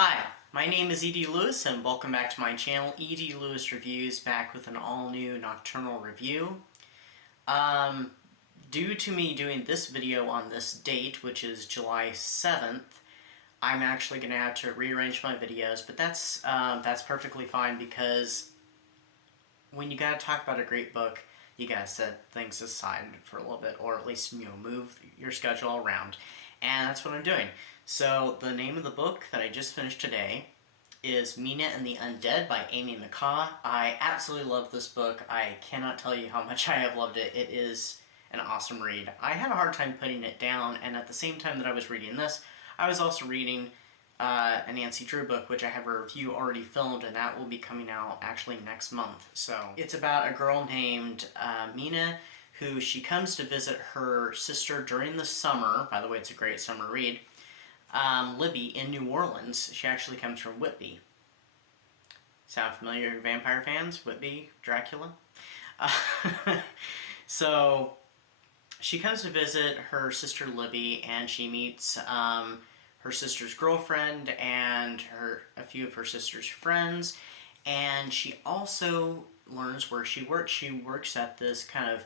Hi, my name is E.D. Lewis and welcome back to my channel, E.D. Lewis Reviews, back with an all-new nocturnal review. Due to me doing this video on this date, which is July 7th, I'm actually going to have to rearrange my videos, but that's perfectly fine because when you gotta talk about a great book, you gotta set things aside for a little bit, or at least, move your schedule around. And that's what I'm doing. So, the name of the book that I just finished today is Mina and the Undead by Amy McCaw. I absolutely love this book. I cannot tell you how much I have loved it. It is an awesome read. I had a hard time putting it down, and at the same time that I was reading this, I was also reading a Nancy Drew book, which I have a review already filmed, and that will be coming out actually next month. So it's about a girl named Mina, who she comes to visit her sister during the summer. By the way, it's a great summer read. Libby in New Orleans. She actually comes from Whitby. Sound familiar, vampire fans? Whitby, Dracula? So she comes to visit her sister Libby, and she meets her sister's girlfriend and a few of her sister's friends, and she also learns where she works. She works at this kind of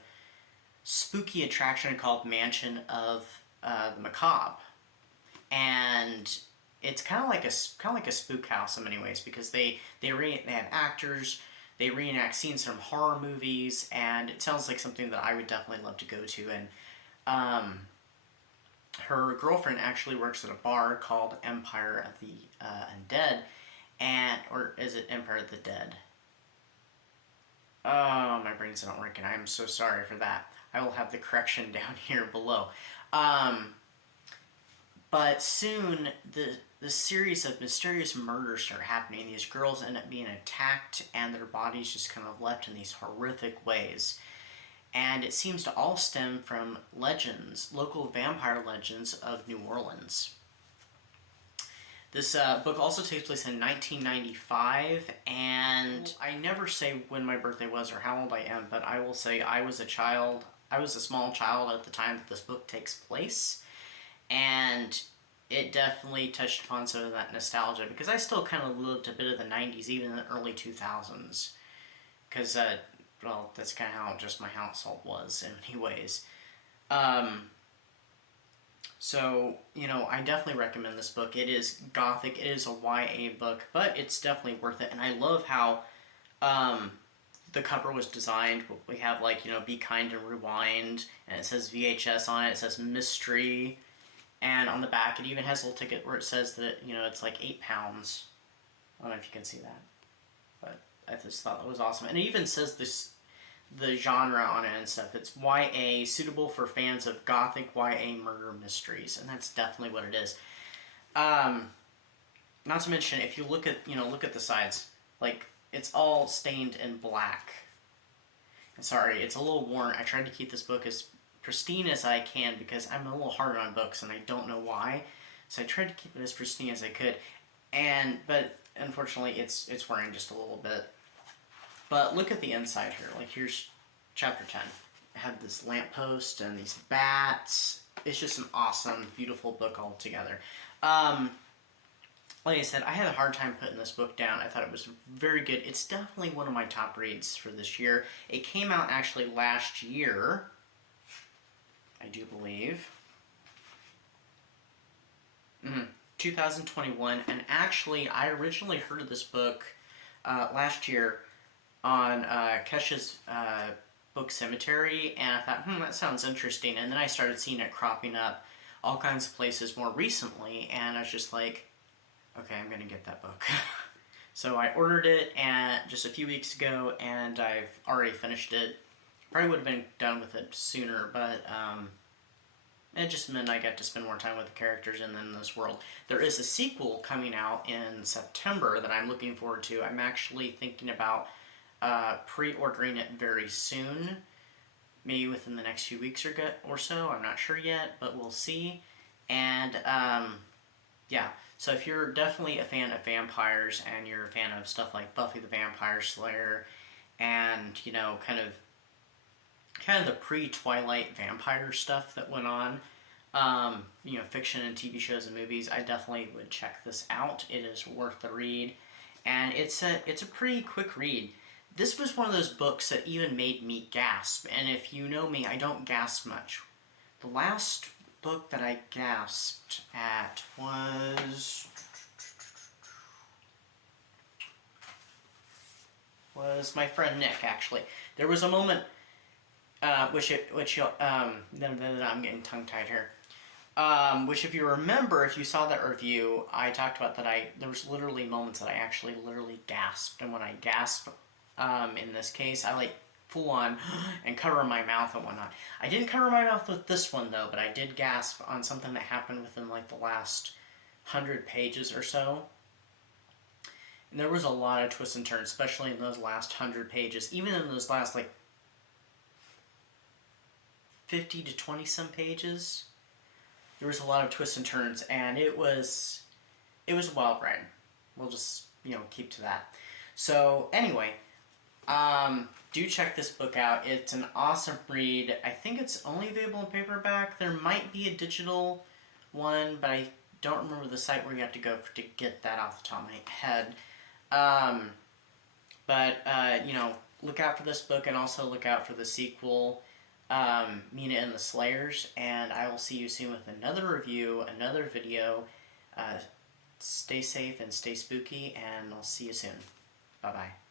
spooky attraction called Mansion of the Macabre, and it's kind of like a spook house in many ways because they have actors, they reenact scenes from horror movies, and it sounds like something that I would definitely love to go to. And her girlfriend actually works at a bar called Empire of the Undead, or is it Empire of the Dead? Oh, my brain's not working. I am so sorry for that. I will have the correction down here below. But soon, the series of mysterious murders start happening. These girls end up being attacked, and their bodies just kind of left in these horrific ways. And it seems to all stem from legends, local vampire legends of New Orleans. This book also takes place in 1995, and I never say when my birthday was or how old I am, but I will say I was a small child at the time that this book takes place, and it definitely touched upon some of that nostalgia, because I still kind of lived a bit of the 90s, even in the early 2000s, because well, that's kind of how just my household was in many ways. So, I definitely recommend this book. It is Gothic, it is a YA book, but it's definitely worth it. And I love how the cover was designed. We have, Be Kind and Rewind, and it says VHS on it, it says Mystery, and on the back it even has a little ticket where it says that, it's like £8. I don't know if you can see that, but I just thought that was awesome. And it even says the genre on it and stuff. It's YA, suitable for fans of Gothic YA murder mysteries, and that's definitely what it is. Not to mention, if you look at the sides, it's all stained in black. And sorry, it's a little worn. I tried to keep this book as pristine as I can because I'm a little hard on books and I don't know why. So I tried to keep it as pristine as I could, but unfortunately it's wearing just a little bit. But look at the inside here. Here's chapter 10. I have this lamppost and these bats. It's just an awesome, beautiful book altogether. Like I said, I had a hard time putting this book down. I thought it was very good. It's definitely one of my top reads for this year. It came out actually last year, I do believe. 2021. And actually, I originally heard of this book last year on Kesha's book Cemetery, and I thought, that sounds interesting, and then I started seeing it cropping up all kinds of places more recently, and I was just like, okay, I'm gonna get that book. So I ordered it just a few weeks ago, and I've already finished it. Probably would have been done with it sooner, but it just meant I got to spend more time with the characters and in this world. There is a sequel coming out in September that I'm looking forward to. I'm actually thinking about pre-ordering it very soon, maybe within the next few weeks or so. I'm not sure yet, but we'll see. And yeah, so if you're definitely a fan of vampires and you're a fan of stuff like Buffy the Vampire Slayer and kind of the pre-Twilight vampire stuff that went on, fiction and TV shows and movies, I definitely would check this out. It is worth the read, and it's a pretty quick read. This was one of those books that even made me gasp, and if you know me, I don't gasp much. The last book that I gasped at was my friend Nick, actually. There was a moment, I'm getting tongue-tied here. Which if you remember, if you saw that review, I talked about that there was literally moments that I actually literally gasped, and when I gasped, in this case, I full on and cover my mouth and whatnot. I didn't cover my mouth with this one though, but I did gasp on something that happened within the last 100 pages or so. And there was a lot of twists and turns, especially in those last 100 pages. Even in those last 50 to 20 some pages, there was a lot of twists and turns, and it was a wild ride. We'll just keep to that. So anyway, do check this book out. It's an awesome read. I think it's only available in paperback. There might be a digital one, but I don't remember the site where you have to go to get that off the top of my head. Look out for this book, and also look out for the sequel, Mina and the Slayers, and I will see you soon with another review, another video. Stay safe and stay spooky, and I'll see you soon. Bye-bye.